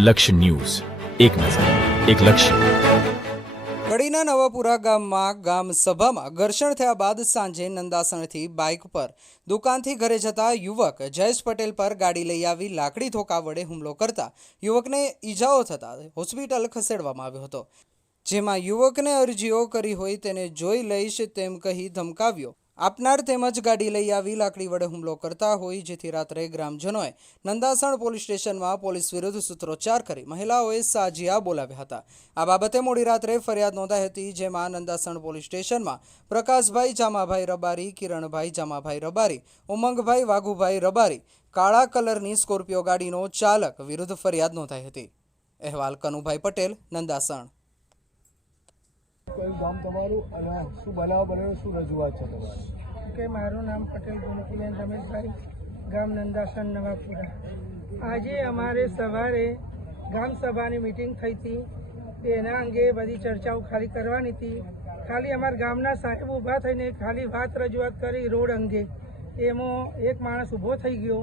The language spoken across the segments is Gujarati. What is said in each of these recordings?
લક્ષ્ય ન્યૂઝ, એક નજર, એક લક્ષ્ય. કડીના નવાપુરા ગામમાં ગામ સભામાં ઘર્ષણ થયા બાદ સાંજે નંદાસણથી બાઇક પર દુકાનથી ઘરે જતા યુવક જયેશ પટેલ પર ગાડી લઈ આવી લાકડી ધોકા વડે હુમલો કરતા યુવકને ઈજાઓ થતાં હોસ્પિટલ ખસેડવામાં આવ્યો હતો, જેમાં યુવકને અરજીઓ કરી હોય તેને જોઈ લઈશ તેમ કહી ધમકાવ્યો આપનાર તેમજ ગાડી લઈ આવી લાકડી વડે હુમલો કરતા હોય, જેથી રાત્રે ગ્રામજનોએ નંદાસણ પોલીસ સ્ટેશનમાં પોલીસ વિરુદ્ધ સૂત્રોચ્ચાર કરી મહિલાઓએ સાજિયા બોલાવ્યા હતા. આ બાબતે મોડી રાત્રે ફરિયાદ નોંધાઈ હતી, જેમાં નંદાસણ પોલીસ સ્ટેશનમાં પ્રકાશભાઈ જામાભાઈ રબારી, કિરણભાઈ જામાભાઈ રબારી, ઉમંગભાઈ વાઘુભાઈ રબારી કાળા કલરની સ્કોર્પિયો ગાડીનો ચાલક વિરુદ્ધ ફરિયાદ નોંધાઈ હતી. અહેવાલ કનુભાઈ પટેલ, નંદાસણ. કયું ગામ તમારું અને શું બનાવ બન્યો, શું રજૂઆત છે તમારી? કે મારું નામ પટેલ ગોમતીબેન રમેશભાઈ, ગામ નંદાસણ નવાપુરા. આજે અમારે સવારે ગામ સભાની મિટિંગ થઈ હતી, તેના અંગે બધી ચર્ચાઓ ખાલી કરવાની હતી. ખાલી અમારા ગામના સાહેબ ઊભા થઈને ખાલી વાત રજૂઆત કરી રોડ અંગે. એમાં એક માણસ ઊભો થઈ ગયો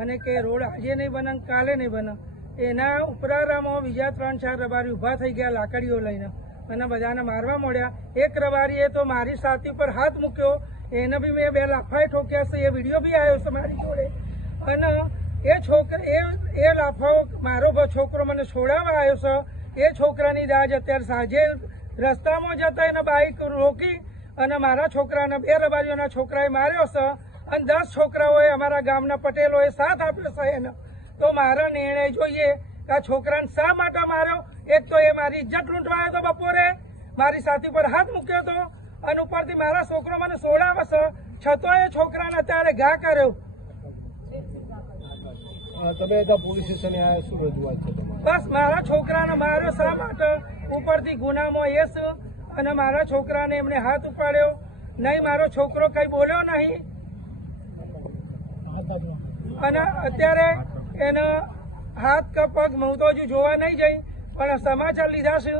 અને કે રોડ આજે નહીં બને, કાલે નહીં બને. એના ઉપરારામાં બીજા 3-4 રબારી ઊભા થઈ ગયા લાકડીઓ લઈને અને બધાને મારવા મળ્યા. એક રબારીએ તો મારી છાતી પર હાથ મૂક્યો, એને બી મેં 2 લાફાએ ઠોક્યા છે. એ વિડીયો બી આવ્યો છે મારી જોડે. અને એ લાફાઓ મારો છોકરો મને છોડાવવા આવ્યો છે. એ છોકરાની દાજ અત્યારે સાંજે રસ્તામાં જતા એને બાઇક રોકી અને મારા છોકરાને 2 રબારીઓના છોકરાએ માર્યો છે અને 10 છોકરાઓએ અમારા ગામના પટેલોએ સાથ આપ્યો છે એને. તો મારો નિર્ણય જોઈએ કે આ છોકરાને શા માટે માર્યો. એક તો એ મારી ઇજ્જત લૂંટવા આવ્યો હતો, બપોરે મારી છાતી પર હાથ મૂક્યો હતો અને ઉપરથી મારા છોકરો મને છોડાવે છે, છતાં એ છોકરાને અત્યારે ઘા કર્યો. તમે ત્યાં પોલીસ સ્ટેશને આવ્યા, શું રજૂઆત છે તમારી? બસ મારા છોકરાને માર્યો શા માટે, ઉપરથી ગુનામાં એ છે અને મારા છોકરાને એમણે હાથ ઉપાડ્યો નહીં. મારો છોકરો કઈ બોલ્યો નહીં અને અત્યારે એનો હાથ કે પગ હું તો હજુ જોવા નહીં જઈ, પણ સમાચાર લીધા છે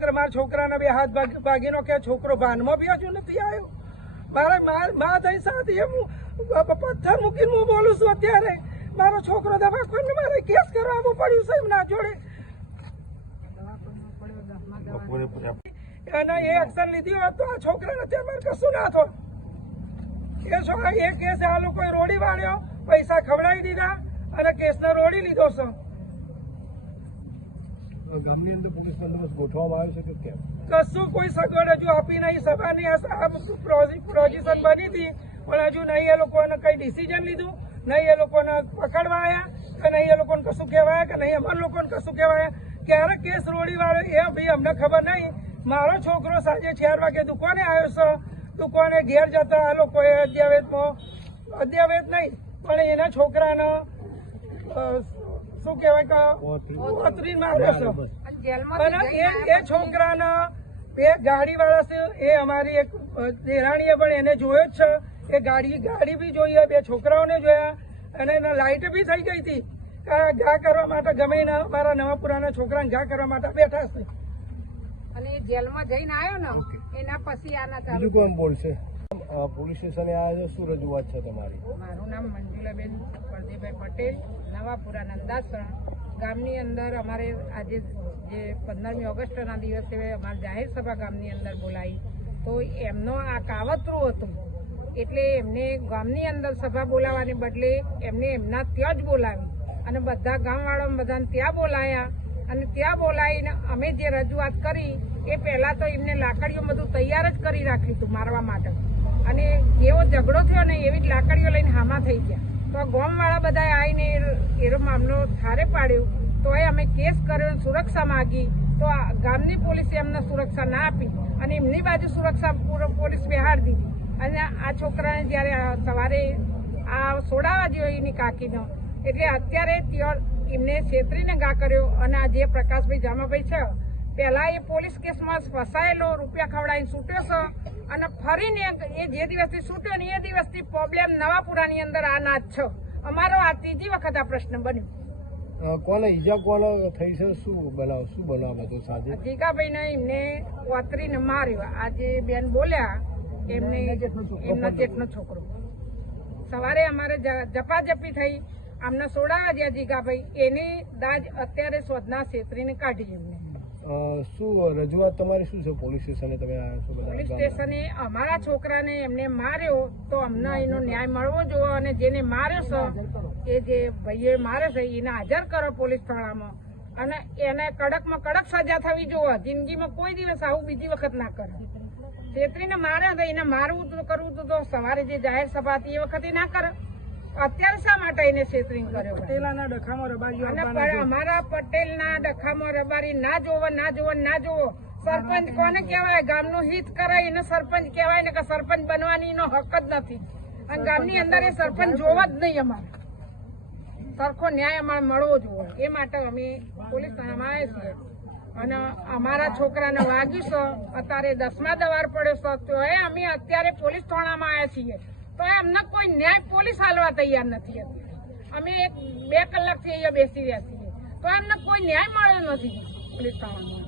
કે મારા છોકરાના 2 હાથ ભાગીનો કે છોકરો ભાનમાં બી હજુ નથી આવ્યો. મારા મા થઈ સાથે પથ્થર મૂકીને હું બોલું છું. અત્યારે મારો છોકરો દવાખાને મારે કેસ કરાવવો પડ્યું છે એમના જોડે અને એ એક્શન લીધી હોત તો આ છોકરાને અત્યારે કશું ના થયું. એ કેસ આ લોકોએ રોડી વાળ્યો, પૈસા ખવડાવી દીધા અને કેસને રોડી લીધો છે. ગામની અંદર પોલીસ બંદોબસ્ત ગોઠવવામાં આવ્યો છે કે કેમ? કશું કોઈ સગવડ હજુ આપી નહીં. સભાની પોઝિશન બની હતી પણ હજુ નહીં એ લોકોને કઈ ડિસિઝન લીધું, નહીં એ લોકોને પકડવા આવ્યા કે નહીં એ લોકોને કશું કહેવાય કે નહીં અમારા લોકોને કશું કહેવાય. ક્યારે કેસ રોડી વાળો એ ભાઈ અમને ખબર નહીં. મારો છોકરો સાંજે 4 વાગે દુકાને આવ્યો છે. દુકાને ઘેર જતા આ લોકોએ અદ્યાવેત નહીં પણ એના છોકરાને શું કહેવાય કે ઓતરી માર્યો છે. અને એ છોકરાના 2 ગાડીવાળા છે, એ અમારી એક દેરાણીએ પણ એને જોયો જ છે. એ ગાડી બી જોઈએ, 2 છોકરાઓને જોયા અને એના લાઇટ બી થઈ ગઈ હતી. ઘા કરવા માટે ગમે ના મારા નવાપુરાના છોકરાને ઘા કરવા માટે બેઠા છે. અને જેલમાં જઈને આવ્યો ને એના પછી આના ચાલુ. બીજું કોણ બોલશે? પોલીસ સ્ટેશને આવ્યા છો, શું રજૂઆત છે તમારી? મારું નામ મંજુલાબેન પ્રદીપભાઈ પટેલ, નવાપુરા નંદાસણ ગામની અંદર અમારે આજે જે 15મી ઓગસ્ટના દિવસે અમારી જાહેર સભા ગામની અંદર બોલાવી, તો એમનો આ કાવતરું હતું એટલે એમને ગામની અંદર સભા બોલાવવાને બદલે એમને એમના ત્યાં જ બોલાવી અને બધા ગામવાળા બધાને ત્યાં બોલાયા. અને ત્યાં બોલાવીને અમે જે રજૂઆત કરી એ પહેલાં તો એમને લાકડીઓ બધું તૈયાર જ કરી રાખ્યું હતું મારવા માટે. અને એવો ઝઘડો થયો ને એવી જ લાકડીઓ લઈને હામા થઈ ગયા. તો ગામવાળા બધા આવીને એનો મામલો ઠારે પાડ્યો. તો એ અમે કેસ કર્યો, સુરક્ષા માગી, તો ગામની પોલીસે એમને સુરક્ષા ના આપી અને એમની બાજુ સુરક્ષા પોલીસ બિહાર દીધી. અને આ છોકરાને જ્યારે સવારે આ છોડાવવા જોઈએ એની કાકીનો, એટલે અત્યારે એમને છેતરીને ઘા કર્યો. અને આ જે પ્રકાશભાઈ જામાભાઈ છે પહેલા એ પોલીસ કેસમાં ફસાયેલો, રૂપિયા ખવડાવીને છૂટ્યો છે અને ફરીને એ જે દિવસથી છૂટ્યો ને એ દિવસથી પ્રોબ્લેમ નવાપુરાની અંદર આ ના જ છે. અમારો આ 3જી વખત આ પ્રશ્ન બન્યો. કોને ઈજા કોને થઈ છે? શું બનાવ હતો સાંજે? જીગાભાઈને એમને ઓતરીને માર્યો. આ જે બેન બોલ્યા એમને એમના જેઠનો છોકરો. સવારે અમારે ઝપાઝપી થઈ આમને સોડાવા જ્યાં જીગાભાઈ એની દાજ અત્યારે શોધના છેતરીને કાઢી એમને શું રજૂઆત તમારી શું છે પોલીસ સ્ટેશને તમે આવ્યા છો બધા પોલીસ સ્ટેશને અમારા છોકરાને એમને માર્યો તો અમને એનો ન્યાય મળવો જોઈએ અને જેને માર્યો છે એ જે ભાઈએ માર્યો છે એને હાજર કરો પોલીસ થાણામાં અને એને કડકમાં કડક સજા થવી જોઈએ. જિંદગીમાં કોઈ દિવસ આવું બીજી વખત ના કરે. છેતરીને માર્યા તો એને મારવું તો કરવું તો સવારે જે જાહેર સભા હતી એ વખતે ના કરે. અત્યારે શા માટે એને છેતરીંગ કર્યો? પટેલાના ડખામાં રબારીઓ અને અમારા પટેલના ડખામાં રબારી ના જોવો ના જોવો ના જોવો. સરપંચ કોને કહેવાય? ગામનું હિત કરે એને સરપંચ કહેવાય ને કે સરપંચ બનવાની એનો હક જ નથી. અને ગામની અંદર એ સરપંચ જોવા જ નહીં. અમારે સરખો ન્યાય અમારે મળવો જોઈએ એ માટે અમે પોલીસ થાણામાં આવ્યા છીએ. અને અમારા છોકરાને વાગ્યું છે અત્યારે 10મા દવાર પડ્યો છે તો અમે અત્યારે પોલીસ થાણામાં આવ્યા છીએ તો અમને કોઈ ન્યાય પોલીસ હાલવા તૈયાર નથી. અમે 2 કલાકથી અહીંયા બેસી રહ્યા છીએ તો અમને કોઈ ન્યાય મળ્યો નથી પોલીસ થાણામાં.